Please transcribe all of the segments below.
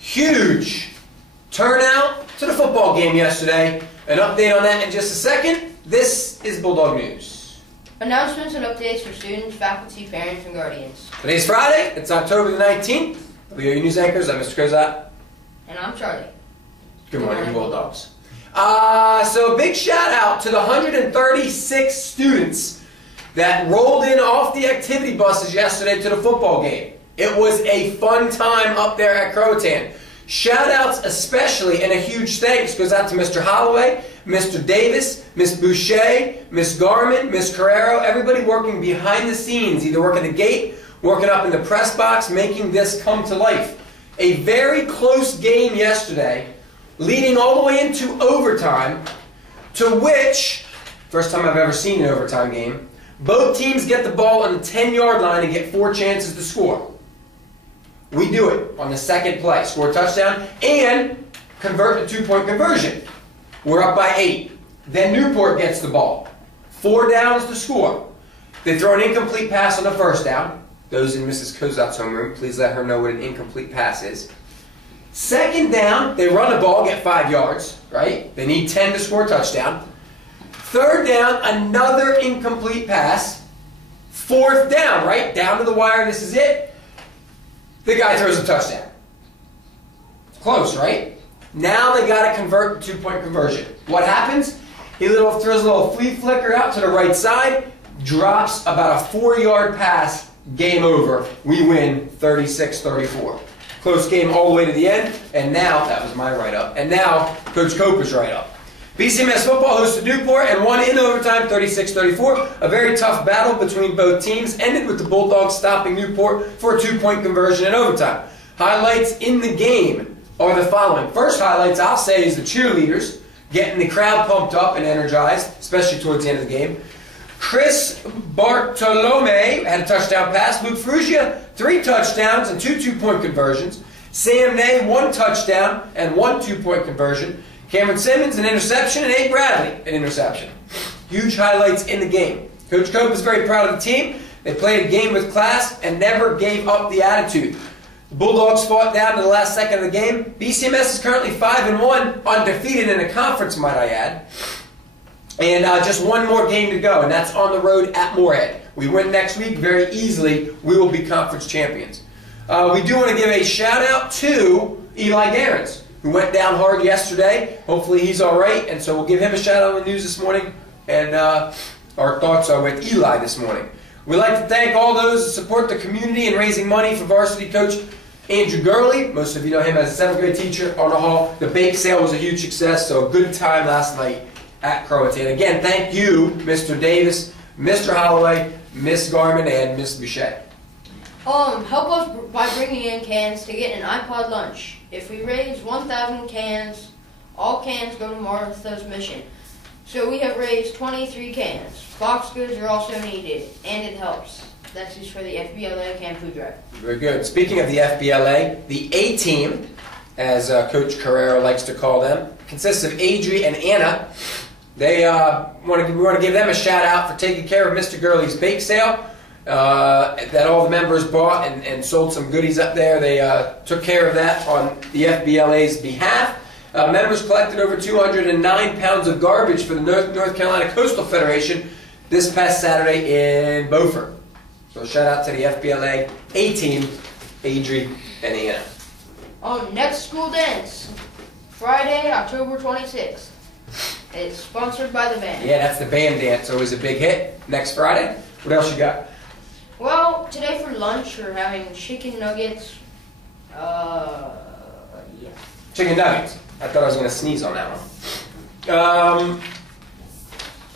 Huge turnout to the football game yesterday. An update on that in just a second. This is Bulldog News. Announcements and updates for students, faculty, parents, and guardians. Today's Friday. It's October the 19th. We are your news anchors. I'm Mr. Kozat. And I'm Charlie. Good morning, Bulldogs. So a big shout out to the 136 students that rolled in off the activity buses yesterday to the football game. It was a fun time up there at Croatan. Shout outs especially and a huge thanks goes out to Mr. Holloway, Mr. Davis, Miss Boucher, Miss Garman, Miss Carrero, everybody working behind the scenes, either working the gate, working up in the press box, making this come to life. A very close game yesterday, leading all the way into overtime, to which, first time I've ever seen an overtime game, both teams get the ball on the 10-yard line and get 4 chances to score. We do it on the second play, score a touchdown, and convert a 2-point conversion. We're up by 8. Then Newport gets the ball. 4 downs to score. They throw an incomplete pass on the first down. Those in Mrs. Kozat's homeroom, please let her know what an incomplete pass is. Second down, they run the ball, get 5 yards, right? They need 10 to score a touchdown. Third down, another incomplete pass. Fourth down, right? Down to the wire, this is it. The guy throws a touchdown. Close, right? Now they got to convert the 2-point conversion. What happens? He throws a little flea flicker out to the right side, drops about a 4-yard pass, game over. We win 36-34. Close game all the way to the end, and now, that was my write-up, and now Coach Coper's write-up. BCMS football hosted Newport and won in overtime 36-34. A very tough battle between both teams ended with the Bulldogs stopping Newport for a 2-point conversion in overtime. Highlights in the game are the following. First highlights I'll say is the cheerleaders getting the crowd pumped up and energized, especially towards the end of the game. Chris Bartolome had a touchdown pass. Luke Frugia, 3 touchdowns and 2 2-point conversions. Sam Ney, 1 touchdown and 1 2-point conversion. Cameron Simmons, an interception, and Nate Bradley, an interception. Huge highlights in the game. Coach Cope is very proud of the team. They played a game with class and never gave up the attitude. The Bulldogs fought down to the last second of the game. BCMS is currently 5-1, undefeated in a conference, might I add. And just one more game to go, and that's on the road at Moorhead. We win next week very easily. We will be conference champions. We do want to give a shout-out to Eli Garens, who went down hard yesterday. Hopefully he's all right, and so we'll give him a shout-out on the news this morning, and our thoughts are with Eli this morning. We'd like to thank all those who support the community in raising money for varsity coach Andrew Gurley. Most of you know him as a 7th grade teacher on the hall. The bake sale was a huge success, so a good time last night at Croatan. Again, thank you, Mr. Davis, Mr. Holloway, Miss Garman, and Miss Boucher. Help us by bringing in cans to get an iPod lunch. If we raise 1,000 cans, all cans go to Martha's Mission. So we have raised 23 cans. Box goods are also needed, and it helps. That's just for the FBLA Camp Food Drive. Very good. Speaking of the FBLA, the A-team, as Coach Carrero likes to call them, consists of Adri and Anna. We want to give them a shout out for taking care of Mr. Gurley's bake sale. That all the members bought and sold some goodies up there. They took care of that on the FBLA's behalf. Members collected over 209 pounds of garbage for the North Carolina Coastal Federation this past Saturday in Beaufort. So shout out to the FBLA A-team, Adri and Anna. Next school dance, Friday, October 26th. It's sponsored by the band. Yeah, that's the band dance. Always a big hit. Next Friday. What else you got? Well, today for lunch we're having chicken nuggets. Yeah. Chicken nuggets. I thought I was going to sneeze on that one.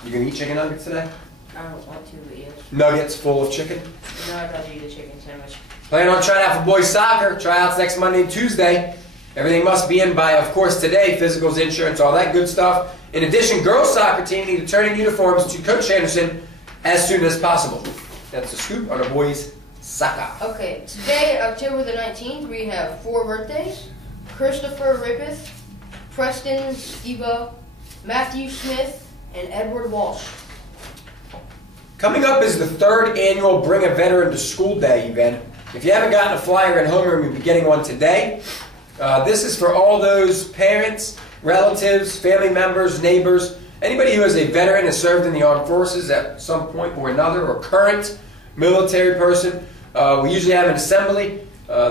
You going to eat chicken nuggets today? I don't want to, but yes. Nuggets full of chicken? No, I'd rather eat a chicken sandwich. Plan on trying out for boys soccer. Tryouts next Monday and Tuesday. Everything must be in by, of course, today. Physicals, insurance, all that good stuff. In addition, girls soccer team need to turn in uniforms to Coach Anderson as soon as possible. That's the scoop on the boys soccer. Okay, today, October the 19th, we have 4 birthdays. Christopher Rippeth, Preston Skiba, Matthew Smith, and Edward Walsh. Coming up is the 3rd annual Bring a Veteran to School Day event. If you haven't gotten a flyer in homeroom, you'll be getting one today. This is for all those parents, relatives, family members, neighbors, anybody who is a veteran and served in the armed forces at some point or another, or current military person. We usually have an assembly.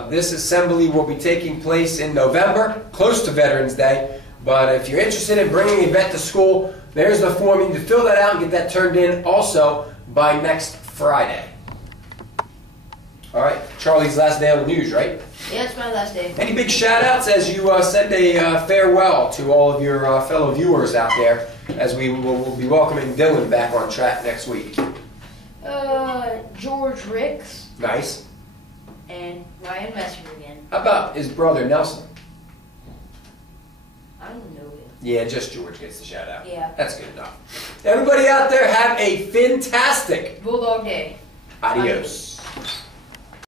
This assembly will be taking place in November, close to Veterans Day. But if you're interested in bringing a vet to school, there's the form. You need to fill that out and get that turned in also by next Friday. All right, Charlie's last day on the news, right? Yeah, it's my last day. Any big shout-outs as you send a farewell to all of your fellow viewers out there, as we will be welcoming Dylan back on track next week? George Ricks. Nice. And Ryan Messer again. How about his brother Nelson? I don't know him. Yeah, just George gets the shout-out. Yeah. That's good enough. Everybody out there, have a fantastic Bulldog Day. adios.